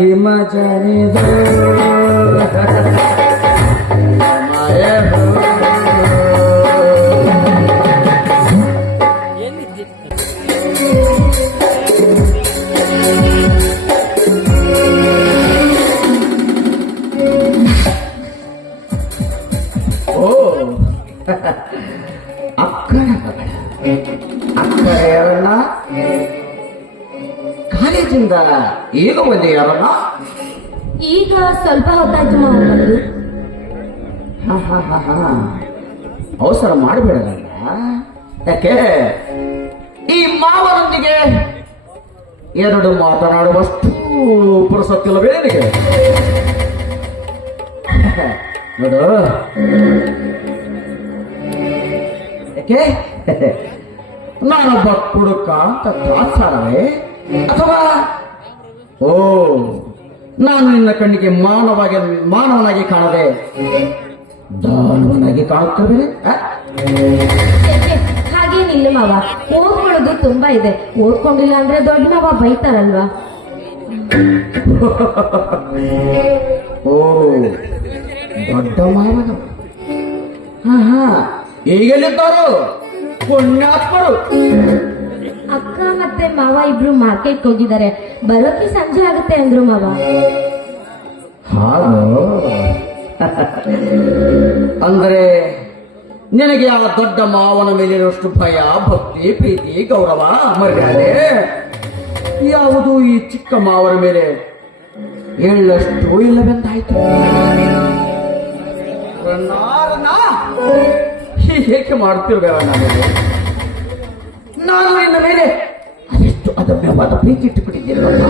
ಗಾಗಿ ಮಜನಿದು ಓ ಅಕ್ಕನ ಮಗಳ ಅಕ್ಕರೆಯರನ್ನ ಕಾಲೇಜಿಂದ ಈಗ ಬಂದಿಯಾರನ್ನ ಈಗ ಸ್ವಲ್ಪ ಹೊತ್ತಾಯ್ತು. ಅವಸರ ಮಾಡಬೇಡಲ್ಲ. ಯಾಕೆ? ಈ ಮಾವನೊಂದಿಗೆ ಎರಡು ಮಾತನಾಡುವಷ್ಟು ಪುರಸತ್ತಿಲ್ಲವೇ ನಿನಗೆ. ನೋಡು. ಯಾಕೆ? ನಾನೊಬ್ಬ ಕುಡುಕ ಅಂತ ತಾತ್ಸಾರವೇ ಅಥವಾ ಓ ನಾನು ನಿನ್ನ ಕಣ್ಣಿಗೆ ಮಾನವಾಗಿ ಮಾನವನಾಗಿ ಕಾಣದೆ ದಾನವನಾಗಿ ಕಾಣುತ್ತಿರುವೆ ಏಕೆ? ಹಾಗೇನಿಲ್ಲ ಮಾವ. ಓದ್ಕೊಳ್ಳೋದು ತುಂಬಾ ಇದೆ. ಓದ್ಕೊಂಡಿಲ್ಲ ಅಂದ್ರೆ ದೊಡ್ಡ ಮಾವ ಬೈತಾರಲ್ವಾ? ಓ ದೊಡ್ಡ ಮಾವನ ಹಾ ಹಾ ಈಗಲಿದ್ದಾರೋ ಪುಣ್ಯಾತ್ಮರು. ಅಕ್ಕ ಮತ್ತೆ ಮಾವ ಇಬ್ರು ಮಾರ್ಕೆಟ್ ಹೋಗಿದ್ದಾರೆ. ಬರೋಕೆ ಸಂಜೆ ಆಗುತ್ತೆ ಅಂದ್ರು ಮಾವ. ಹಾಗೋ? ಅಂದರೆ ನಿನಗೆ ಆ ದೊಡ್ಡ ಮಾವನ ಮೇಲಿರುವಷ್ಟು ಭಯ ಭಕ್ತಿ ಪ್ರೀತಿ ಗೌರವ ಮರ್ಯಾದೆ? ಯಾವುದು ಈ ಚಿಕ್ಕ ಮಾವನ ಮೇಲೆ ಎಳ್ಳಷ್ಟು ಇಲ್ಲವೆಂದಾಯ್ತು ಹೇಗೆ ರನ್ನ, ನಾನು. ನಾನು ನಿನ್ನ ಮೇಲೆ. ಅದೆಷ್ಟು ಅದಮ್ಯವಾದ ಪ್ರೀತಿ ಇಟ್ಟುಬಿಟ್ಟಿದ್ದೀರಲ್ಲ.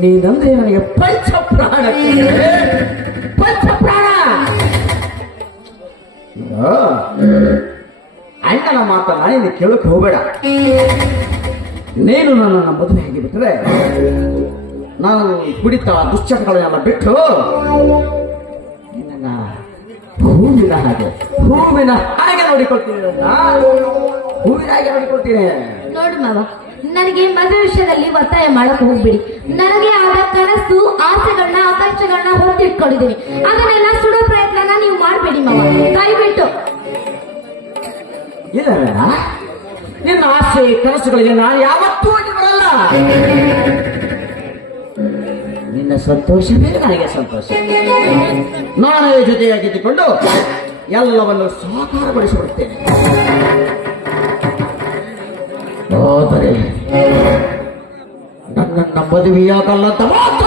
ನೀನಂದ್ರೆ ನನಗೆ ಪಂಚ ಪ್ರಾಣ. ಪಂಚ ಪ್ರಾಣ ಅಣ್ಣನ ಮಾತನ್ನ ನೀನು ಕೇಳಕ್ಕೆ ಹೋಗಬೇಡ. ನೀನು ನನ್ನನ್ನು ಮದುವೆ ಆಗಿಬಿಟ್ರೆ, ನಾನು ಕುಡಿತ ದುಶ್ಚಟಗಳನ್ನೆಲ್ಲ ಬಿಟ್ಟು ಹೂವಿನ ಹಾಗೆ. ಹೂವಿನ ಹಾಗೆ ನೋಡಿಕೊಳ್ತೀನಿ. ನನ್ನ. ಹೂವಿನ ಹಾಗೆ ನೋಡಿಕೊಳ್ತೀನಿ. ನೋಡು ಮಾವ ನನಗೆ ಮದುವೆ ವಿಷಯದಲ್ಲಿ ಒತ್ತಾಯ ಮಾಡಕ್ ಹೋಗ್ಬಿಡಿ. ನನಗೆ ಆದ ಕನಸು ಆಸೆಗಳನ್ನ ಆಕಾಂಕ್ಷೆಗಳನ್ನ ಹೊತ್ತಿಟ್ಕೊಂಡಿದ್ದೀನಿ ಅದನ್ನೆಲ್ಲ ಸುಡೋ ಪ್ರಯತ್ನನ ನೀವು ಮಾಡ್ಬೇಡಿ ಮಾವ. ದಯವಿಟ್ಟು. ಇಲ್ಲ ನಿನ್ನ ಆಸೆ ಕನಸುಗಳಿಗೆ ನಾನು ಯಾವತ್ತೂ ಬರಲ್ಲ. ನಿನ್ನ ಸಂತೋಷವೇ ನನಗೆ ಸಂತೋಷ. ನಾನೇ ಜೊತೆಯಾಗಿದ್ದುಕೊಂಡು ಎಲ್ಲವನ್ನು ಸಾಕಾರಗೊಳಿಸಿಬಿಡುತ್ತೇನೆ. ಆದರೆ ನನ್ನನ್ನ ಮದುವೆಯಾಗಲ್ಲ ಅಂತ ಮಾತ್ರ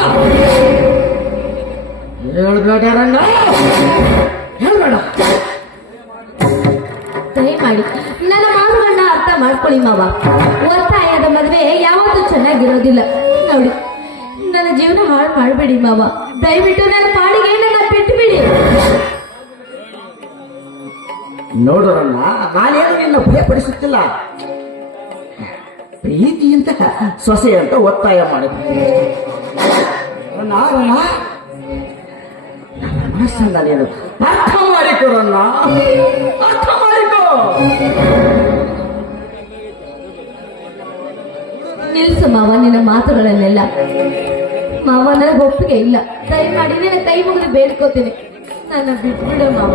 ಹೇಳ್ಬೇಡ ರಂಗ, ಹೇಳ್ಬೇಡ. ಮಾಡಿ ನನ್ನ ಮಾತುಗಳನ್ನ ಅರ್ಥ ಮಾಡ್ಕೊಳ್ಳಿ ಮಾವ. ಒತ್ತಾಯದ ಮದುವೆ ಯಾವತ್ತೂ ಚೆನ್ನಾಗಿರೋದಿಲ್ಲ. ನೋಡಿ. ನನ್ನ ಜೀವನ ಹಾಳು ಮಾಡಬೇಡಿ ಮಾವ. ದಯವಿಟ್ಟು ನನ್ನ ಪಾಡಿಗೆ ನನ್ನ ಬಿಟ್ಟು ಬಿಡಿ. ನೋಡೋಣ ನಾನೇನು ನಿನ್ನ ಭಯಪಡಿಸುತ್ತಿಲ್ಲ. ಪ್ರೀತಿಯಿಂದ ಸೊಸೆ ಅಂತ ಒತ್ತಾಯ ಮಾಡಿದ್ದೀನಿ ನನ್ನ ಅರ್ಥ ಮಾಡಿಕೊಡೋಣ ಅರ್ಥ ಮಾಡಿಕೋ. ನಿಲ್ಸು ಮಾವ, ನಿನ್ನ ಮಾತುಗಳನ್ನೆಲ್ಲ. ಮಾವ, ನನಗೆ ಒಪ್ಪಿಗೆ ಇಲ್ಲ. ದಯಮಾಡಿ ನಿನ್ನ ಕೈ ಮುಗಿದು ಬೇಡ್ಕೋತೀನಿ. ನನ್ನ ಬಿಟ್ಬಿಡು ಮಾವ.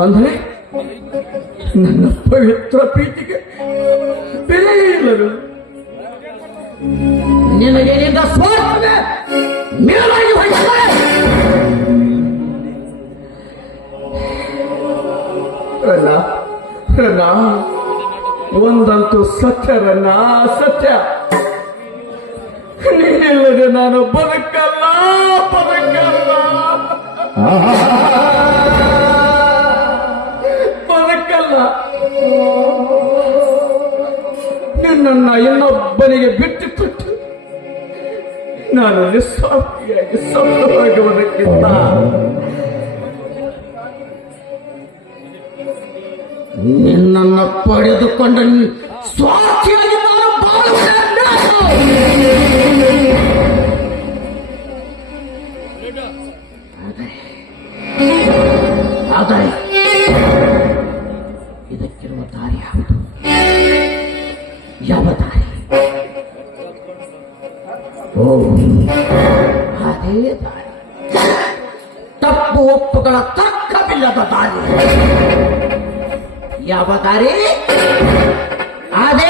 ಅಂದರೆ ನನ್ನ ಪವಿತ್ರ ಪ್ರೀತಿಗೆ ಬೆಲೆ ಇಲ್ಲರು ನಿನಗೆ ನಿನ್ನ ರಣ ಒಂದಂತೂ ಸತ್ಯ ರನ್ನ, ಸತ್ಯ. ನೀನಿಲ್ಲದೆ ನಾನು ಬದುಕಲ್ಲ ಬದುಕಲ್ಲ. ನನ್ನೊಬ್ಬನಿಗೆ ಬಿಟ್ಟುಕೊಟ್ಟು ನಾನು ನಿಸ್ವಾರ್ಥಿಯಾಗಿ ಸೊಂದವಾಗಿರುವುದಕ್ಕಿಂತ ನಿನ್ನನ್ನು ಪಡೆದುಕೊಂಡ ಅದೇ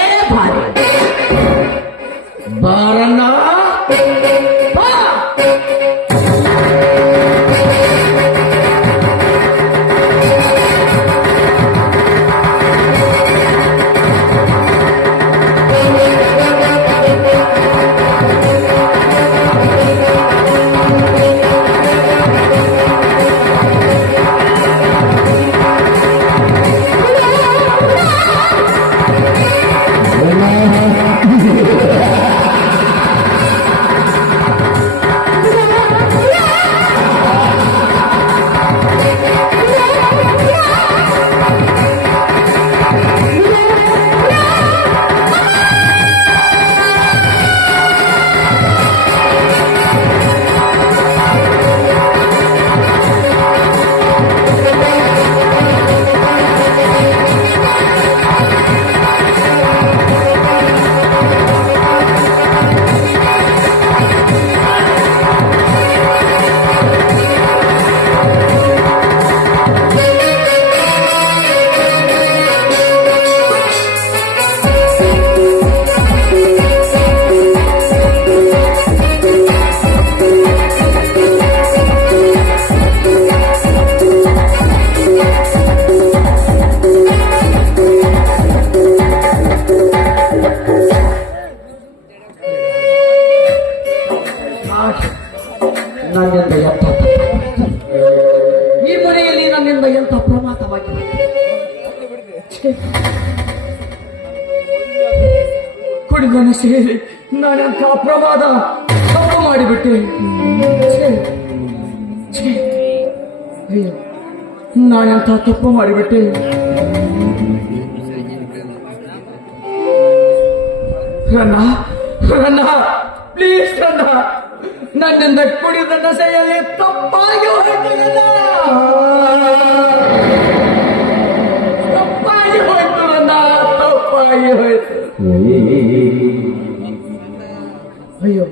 ಕುಡಿದನ ಸೇರಿ ನಾನೆಂಥ ಅಪ್ರಮಾದ? ತಪ್ಪು ಮಾಡಿಬಿಟ್ಟೆ ಛೆ. ಛೆ. ಅಯ್ಯೋ ನಾನೆಂಥ ತಪ್ಪು ಮಾಡಿಬಿಟ್ಟೆ ರನ್ನ ರನ್ನ, ಪ್ಲೀಸ್ ರನ್ನ. ನನ್ನಿಂದ ಕುಡಿದ ನಶೆಯಲ್ಲಿ ತಪ್ಪಾಗಿ ಹೋಯ್ತು ರನ್ನ ತಪ್ಪಾಗಿ ಹೋಯ್ತು ರನ್ನ ತಪ್ಪಾಗಿ ಹೋಯ್ತು. ಅಯ್ಯೋ.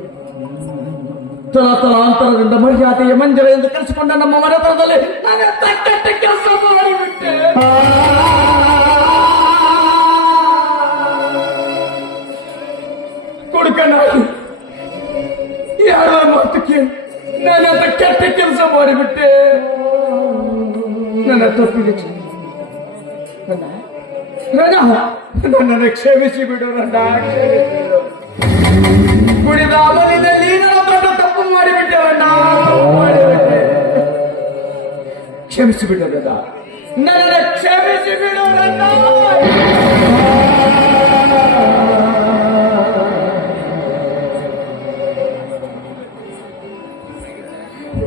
ತಲಾಂತರದಿಂದ ಮರ್ಯಾದೆಯ ಮಂಜರ ಎಂದು ಕರೆಸಿಕೊಂಡ ನಮ್ಮ ಮನೆತನದಲ್ಲಿ ನಾನು ತಕ್ಕಟ್ಟ ಕೆಲಸ ಮಾಡಿಬಿಟ್ಟೆ ಕುಡುಕನಾಗಿ ಯಾರ ಮಾತಕ್ಕೆ ನಾನಂತ ಕೆಟ್ಟ ಕೆಲಸ ಮಾಡಿಬಿಟ್ಟೆ ನನ್ನ ತಪ್ಪಿಗೆ ನನ್ನ ನನ್ನನ್ನು ಕ್ಷಮಿಸಿ ಬಿಡು, ನನ್ನ ಕ್ಷಮಿಸಿ ಬಿಡು. ತಪ್ಪು ಮಾಡಿಬಿಟ್ಟೆ ಅಣ್ಣ ತಪ್ಪು ಮಾಡಿಬಿಟ್ಟೆ ಕ್ಷಮಿಸಿ ನನ್ನ ನನ್ನನ್ನು ಕ್ಷಮಿಸಿಬಿಡು ನನ್ನ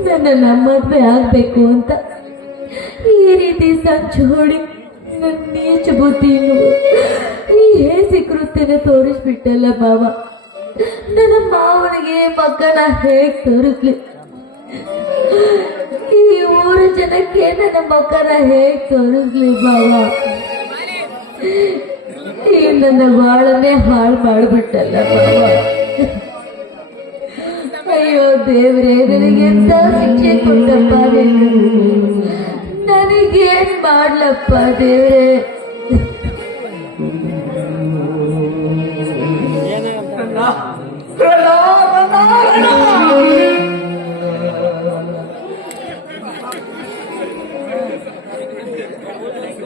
ನನ್ನನ್ನ ಮದ್ವೆ ಆಗ್ಬೇಕು ಅಂತ ಈ ರೀತಿ ಸಂಚು ಹೊಡಿ ನನ್ನ ನೀಚ ಬುದ್ಧಿನು ಈ ಹೇಸಿ ಕೃತ್ಯನ ತೋರಿಸ್ಬಿಟ್ಟಲ್ಲ ಬಾವ. ನನ್ನ ಮಾವನಿಗೆ ಮಕ್ಕನ ಹೇಗ್ ತೋರಿಸ್ಲಿ? ಈ ಊರ ಜನಕ್ಕೆ ನನ್ನ ಮಕ್ಕನ ಹೇಗ್ ತೋರಿಸ್ಲಿ ಬಾವ ಈ ನನ್ನ ಬಾಳನ್ನೇ ಹಾಳು ಮಾಡಿಬಿಟ್ಟಲ್ಲ ಬಾವ ಅಯ್ಯೋ ದೇವ್ರೇ, ನನಗೆ ಎಂತ ಶಿಕ್ಷೆ ಕೊಟ್ಟಪ್ಪ ನೀನು? ನನಗೇನ್ ಮಾಡ್ಲಪ್ಪ ದೇವ್ರೇ?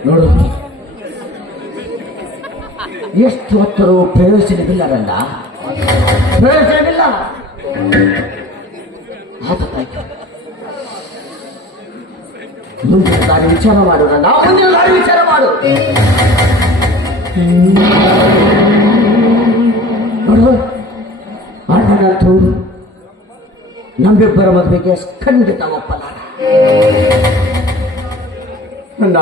ನೋಡು. ಎಷ್ಟು ಹೊತ್ತರೂ ಪ್ರಯೋಜನವಿಲ್ಲರಲ್ಲ ಪ್ರಯೋಜನವಿಲ್ಲ ಮುಂದಿನ ದಾರಿ ವಿಚಾರ ಮಾಡು ರಂಡ ಮುಂದಿನ ದಾರಿ ವಿಚಾರ ಮಾಡು. ನೋಡು ಅಣ್ಣನಂತೂ ನಮ್ಮಿಬ್ಬರ ಮದುವೆಗೆ ಖಂಡಿತ ಒಪ್ಪಲಾರ. ಅಣ್ಣ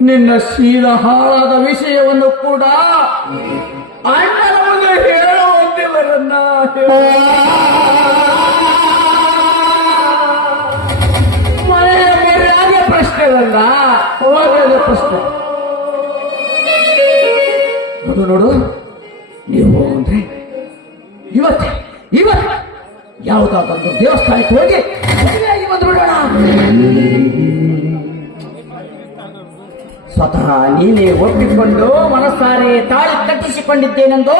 ನಿನ್ನ ಶೀಲ ಹಾಳಾದ ವಿಷಯವನ್ನು ಕೂಡ ಅಣ್ಣನ ಮುಂದೆ ಹೇಳುವಂತಿಲ್ಲರನ್ನ ಮನೆಯ ಮರ್ಯಾದೆ ಪ್ರಶ್ನೆಗಳನ್ನ ಮರ್ಯಾದೆ ಪ್ರಶ್ನೆ. ಅದು ನೋಡು, ನೀವು ಅಂದ್ರೆ ಇವತ್ತು ಇವತ್ತು ಯಾವುದಾದ್ರೊಂದು ದೇವಸ್ಥಾನಕ್ಕೆ ಹೋಗಿ ಮದುವೆಯಾಗಿ ಬಂದ್ಬಿಡೋಣ ಸ್ವತಃ ನೀನೇ ಒಪ್ಪಿಕೊಂಡು ಮನಸ್ಸಾರೆ ತಾಳಿ ಕಟ್ಟಿಸಿಕೊಂಡಿದ್ದೇನೆಂದು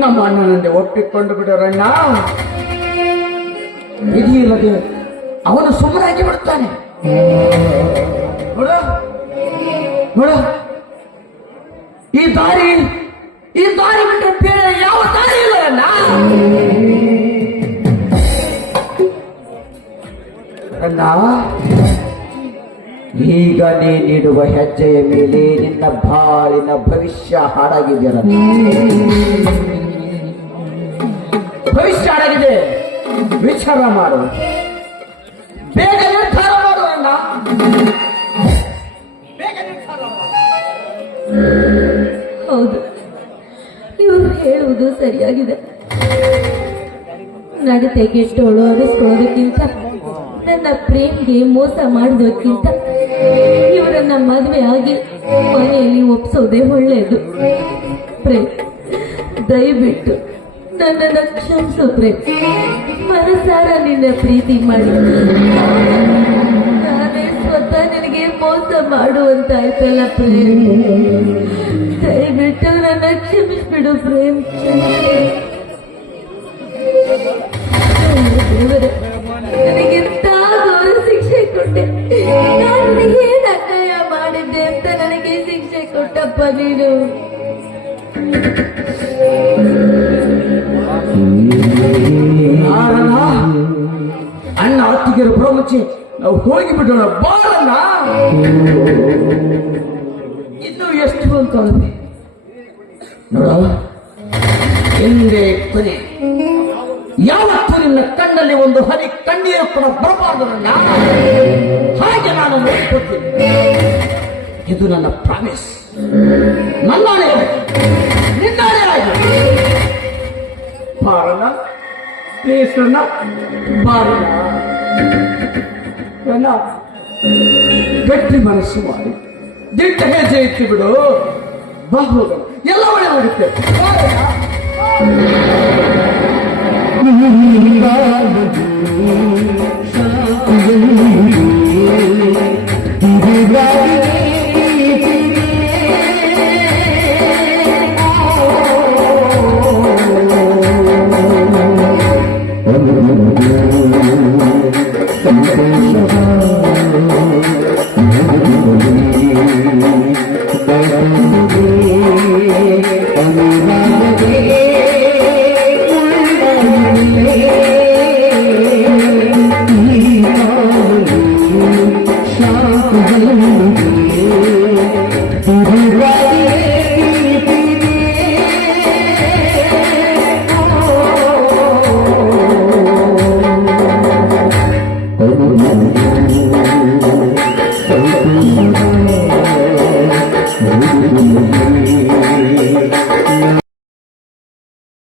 ನಮ್ಮ ಅಣ್ಣನಂದೆ ಒಪ್ಪಿಕೊಂಡು ಬಿಡೋರಣ್ಣ. ಇಲ್ಲದೆ ಅವನು ಸುಮ್ಮನಾಗಿ ಬಿಡುತ್ತಾನೆ. ನೋಡು ನೋಡು. ಈ ದಾರಿ ಈ ದಾರಿ ಬಿಟ್ಟರೆ ಬೇರೆ ಯಾವ ದಾರಿ ಇಲ್ಲ ಅಣ್ಣ ಈಗ ನೀಡುವ ಹೆಜ್ಜೆಯ ಮೇಲೆ ನಿನ್ನ ಬಾಳಿನ ಭವಿಷ್ಯ ಹಾಡಾಗಿದೆಯಲ್ಲ ಭವಿಷ್ಯ ಹಾಡಾಗಿದೆ ವಿಚಾರ ಮಾಡು. ಬೇಗ ನಿರ್ಧಾರ ಮಾಡು ಅಣ್ಣ. ಬೇಗ ನಿರ್ಧಾರ ಹೌದು. ಇವರು ಹೇಳುವುದು ಸರಿಯಾಗಿದೆ. ನಡತೆಗೆ ಕೆಟ್ಟೋಳು ಅನಿಸ್ಕೊಳ್ಳೋದಕ್ಕಿಂತ ನನ್ನ ಪ್ರೇಮ್ಗೆ ಮೋಸ ಮಾಡೋದಕ್ಕಿಂತ ಇವರನ್ನ ಮದುವೆ ಆಗಿ ಮನೆಯಲ್ಲಿ ಒಪ್ಸೋದೇ ಒಳ್ಳೆಯದು ಪ್ರೇಮ್ ದಯವಿಟ್ಟು ನನ್ನನ್ನು ಕ್ಷಮಿಸು ಪ್ರೇಮ್ ಮನಸಾರ ನಿನ್ನ ಪ್ರೀತಿ ಮಾಡಿ. ನಾನೇ ಸ್ವತಃ ನಿನಗೆ ಮೋಸ ಮಾಡುವಂತಾಯ್ತಲ್ಲ ಪ್ರೇಮ್ ದಯವಿಟ್ಟು ನನ್ನ ಕ್ಷಮಿಸ್ಬಿಡು ಪ್ರೇಮ್ ಕ್ಷಮಿಸು. ಕೊಟ್ಟೆ ನಾನು ಏನ್ ಅನ್ಯಾಯ ಮಾಡಿದ್ದೆ ಅಂತ ನನಗೆ ಶಿಕ್ಷೆ ಕೊಟ್ಟಪ್ಪ ನೀನು. ಅಣ್ಣ ಹತ್ತಿಗೆ ಬರೋ ಮುಂಚೆ ನಾವು ಹೋಗಿ ಬಿಡೋಣ ಬಾರಣ್ಣ ಇನ್ನು ಎಷ್ಟು ಅಂತ ನೋಡ, ಹಿಂದೆ ಕೊನೆ. ಯಾವತ್ತೂ ನಿನ್ನ ಕಣ್ಣಲ್ಲಿ ಒಂದು ಹನಿ ಕಣ್ಣೀರು ಕೂಡ ಬರಬಾರದು ನನ್ನ ಹಾಗೆ ನಾನು ನೋಡ್ಕೊಳ್ತೀನಿ. ಇದು ನನ್ನ ಪ್ರಾಮಿಸ್ ನನ್ನ ಅಣ್ಣ ಬಾರಣ್ಣ ಅಣ್ಣ ಗಟ್ಟಿ ಮನಸ್ಸು ಮಾಡಿ. ದಿಟ್ಟ ಹೆಜ್ಜೆ ಇಟ್ಟು ಬಿಡು. ಬಾ ಎಲ್ಲ ಒಳ್ಳೆ ಬಾರಣ್ಣ Shah, Shah, Shah, Shah,